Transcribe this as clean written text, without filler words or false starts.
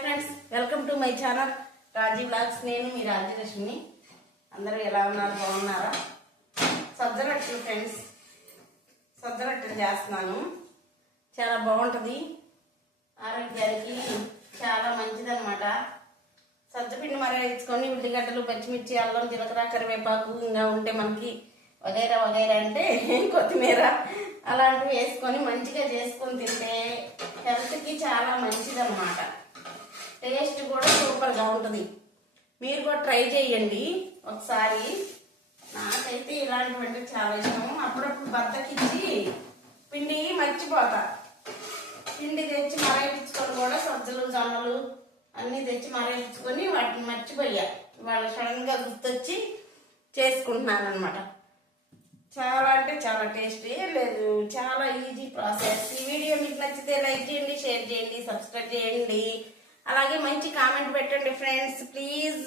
Friends, welcome to my channel Raji blogs. నేను మీ రాజ్యలక్ష్మి. అందరూ ఎలా ఉన్నారు? బాగున్నారా? సజ్జ రొట్టెలు ఫ్రెండ్స్, సజ్జ రొట్టెలు చేస్తున్నాను. చాలా బాగుంటుంది, ఆరోగ్యానికి చాలా మంచిదన్నమాట. సజ్జపిండి మరగించుకొని ఉల్లిగడ్డలు, పచ్చిమిర్చి, అల్లం, జీలకర్ర, కరివేపాకు ఇంకా ఉంటే మనకి వగైరా వగైరా అంటే కొత్తిమీర అలాంటివి వేసుకొని మంచిగా చేసుకొని తింటే హెల్త్కి చాలా మంచిదన్నమాట. టేస్ట్ కూడా సూపర్గా ఉంటుంది. మీరు కూడా ట్రై చేయండి ఒకసారి. నాకైతే ఇలాంటివంటే చాలా ఇష్టం. అప్పుడప్పుడు బద్దకిచ్చి పిండి మర్చిపోతా. పిండి తెచ్చి మరగించుకొని కూడా సజ్జలు, జొన్నలు అన్నీ తెచ్చి మరగించుకొని వాటిని మర్చిపోయా. వాళ్ళు సడన్గా గుర్తొచ్చి చేసుకుంటున్నాను అనమాట. చాలా అంటే చాలా టేస్టీ లేదు, చాలా ఈజీ ప్రాసెస్. ఈ వీడియో మీకు నచ్చితే లైక్ చేయండి, షేర్ చేయండి, సబ్స్క్రైబ్ చేయండి. అలాగే మంచి కామెంట్ పెట్టండి ఫ్రెండ్స్, ప్లీజ్.